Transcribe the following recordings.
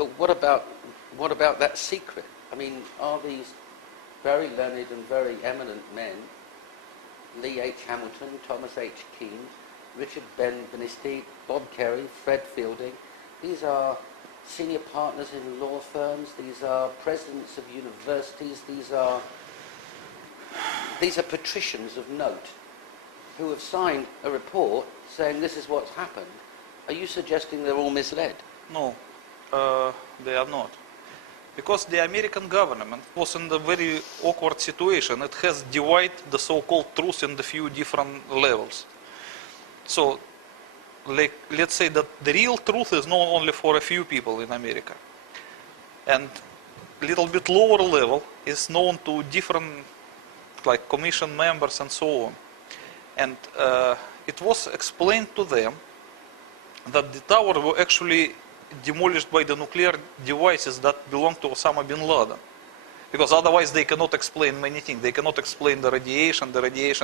But what about that secret? I mean, are these very learned and very eminent men, Lee H. Hamilton, Thomas H. Keane, Richard Benisti, Bob Kerry, Fred Fielding, these are senior partners in law firms, these are presidents of universities, these are patricians of note who have signed a report saying this is what's happened. Are you suggesting they're all misled? No, they are not. Because the American government was in a very awkward situation. It has divided the so-called truth in a few different levels. So, let's say that the real truth is known only for a few people in America. And a little bit lower level is known to different, like, commission members and so on. And it was explained to them that the tower were actually demolished by the nuclear devices that belong to Osama bin Laden. Because otherwise they cannot explain many things. They cannot explain the radiation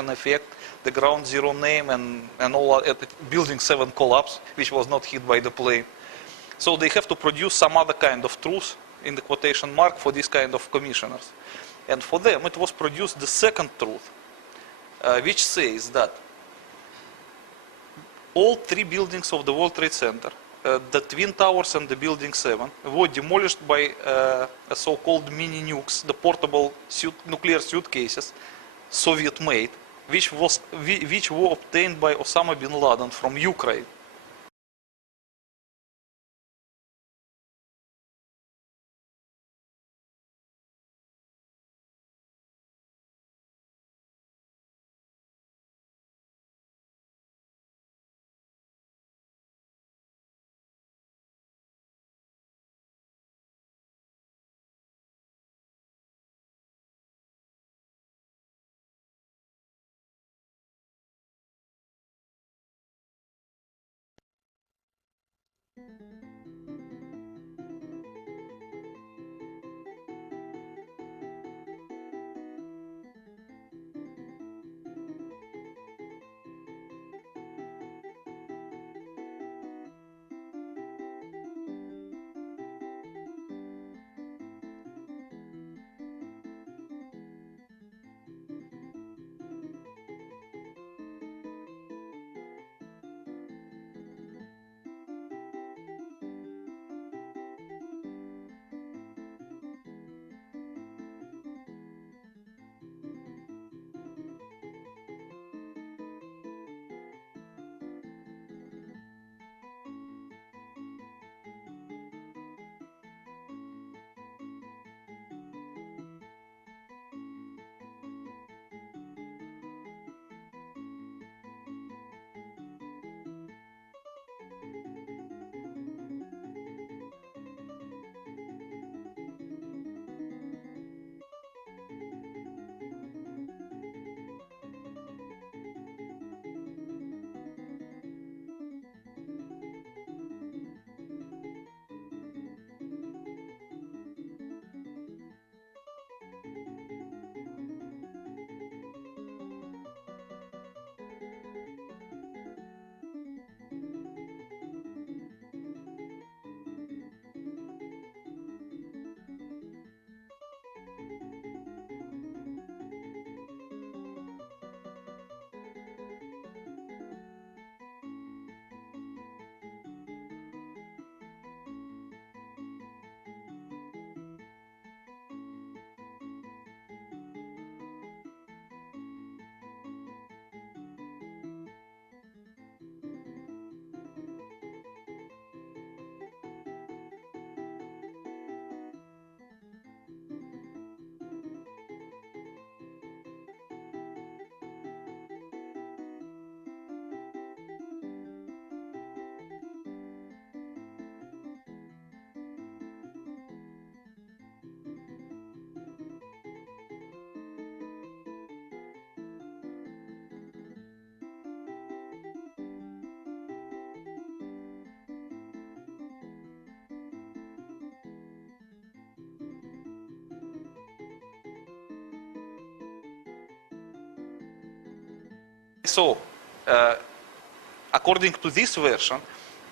effect, the ground zero name, and all building 7 collapse, which was not hit by the plane. So they have to produce some other kind of truth, in the quotation mark, for this kind of commissioners. And for them it was produced the second truth, which says that all 3 buildings of the World Trade Center, the Twin Towers and the Building 7, were demolished by so-called mini nukes, the portable nuclear suitcases, Soviet-made, which were obtained by Osama bin Laden from Ukraine. So, according to this version,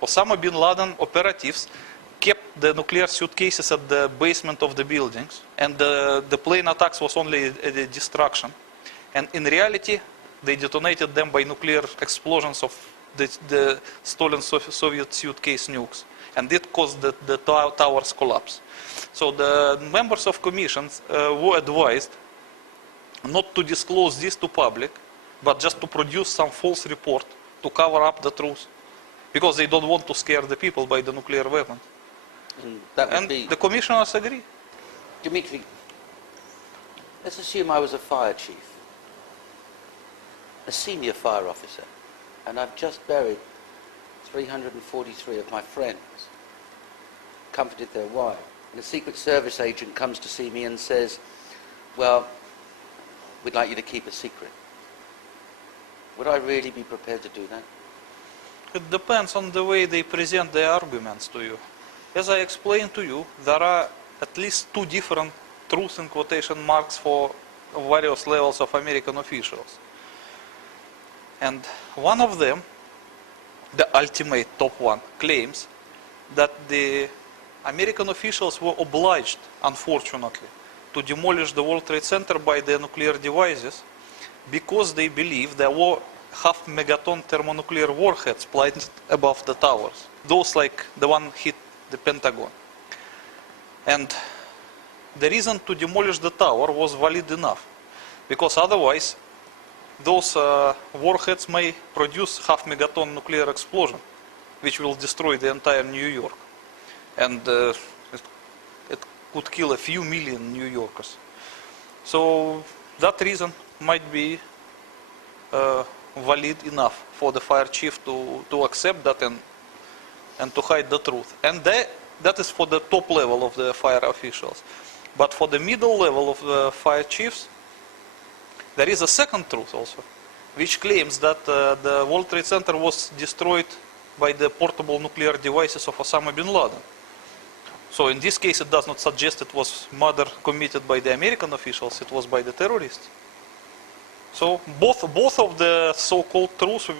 Osama bin Laden operatives kept the nuclear suitcases at the basement of the buildings, and the plane attacks was only a destruction. And in reality, they detonated them by nuclear explosions of the stolen Soviet suitcase nukes. And it caused the towers collapse. So the members of commissions were advised not to disclose this to public, but just to produce some false report to cover up the truth. Because they don't want to scare the people by the nuclear weapon. And that would And be... the commissioners agree. Dimitri, let's assume I was a fire chief, a senior fire officer, and I've just buried 343 of my friends, comforted their wives, and a Secret Service agent comes to see me and says, well, we'd like you to keep a secret. Would I really be prepared to do that? It depends on the way they present their arguments to you. As I explained to you, there are at least two different truth in quotation marks for various levels of American officials. And one of them, the ultimate top one, claims that the American officials were obliged, unfortunately, to demolish the World Trade Center by their nuclear devices because they believe there were half-megaton thermonuclear warheads planted above the towers. Those like the one hit the Pentagon. And the reason to demolish the tower was valid enough, because otherwise those warheads may produce half-megaton nuclear explosion, which will destroy the entire New York. And it could kill a few million New Yorkers. So that reason might be valid enough for the fire chief to accept that and to hide the truth. And that is for the top level of the fire officials. But for the middle level of the fire chiefs, there is a second truth also, which claims that the World Trade Center was destroyed by the portable nuclear devices of Osama bin Laden. So in this case, it does not suggest it was murder committed by the American officials, it was by the terrorists. So both of the so-called truths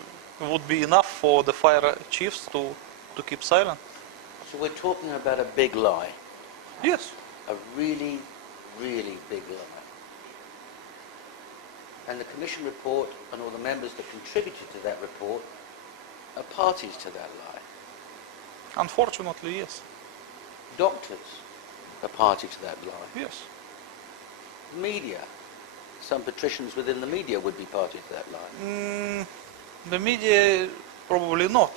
would be enough for the fire chiefs to keep silent. So we're talking about a big lie. Yes. A really, really big lie. And the Commission report and all the members that contributed to that report are parties to that lie. Unfortunately, yes. Doctors are party to that lie. Yes. Media. Some patricians within the media would be party to that lie. The media probably not,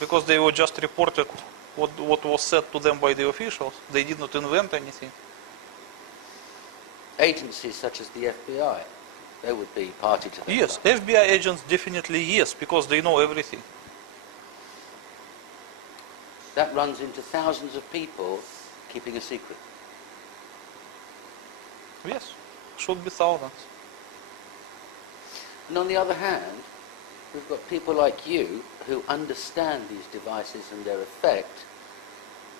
because they were just reported what was said to them by the officials. They did not invent anything. Agencies such as the FBI, they would be party to that Yes, lie. FBI agents definitely yes, because they know everything. That runs into thousands of people keeping a secret. Yes, should be thousands. And on the other hand, we've got people like you who understand these devices and their effect,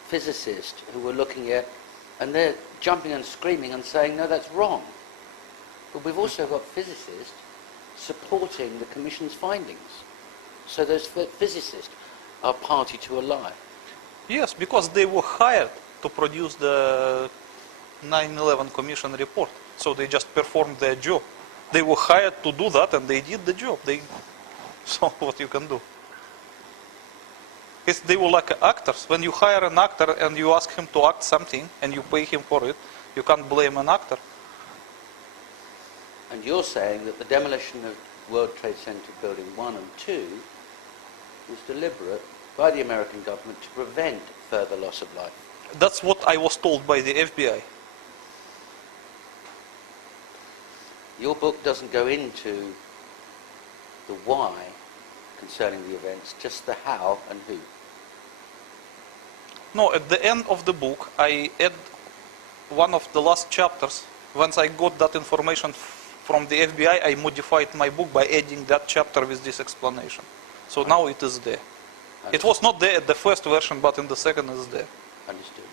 physicists who are looking at, and they're jumping and screaming and saying, no, that's wrong. But we've also got physicists supporting the Commission's findings. So those physicists are party to a lie. Yes, because they were hired to produce the 9/11 Commission report. So they just performed their job. They were hired to do that and they did the job. So what you can do? They were like actors. When you hire an actor and you ask him to act something and you pay him for it, you can't blame an actor. And you're saying that the demolition of World Trade Center Building 1 and 2 was deliberate by the American government to prevent further loss of life. That's what I was told by the FBI. Your book doesn't go into the why concerning the events, just the how and who. No, at the end of the book, I add one of the last chapters. Once I got that information from the FBI, I modified my book by adding that chapter with this explanation. So now it is there. It was not there at the first version, but in the second it is there. Understood.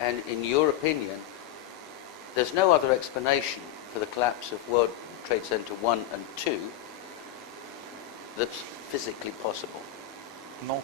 And in your opinion, there's no other explanation for the collapse of World Trade Center 1 and 2 that's physically possible? No.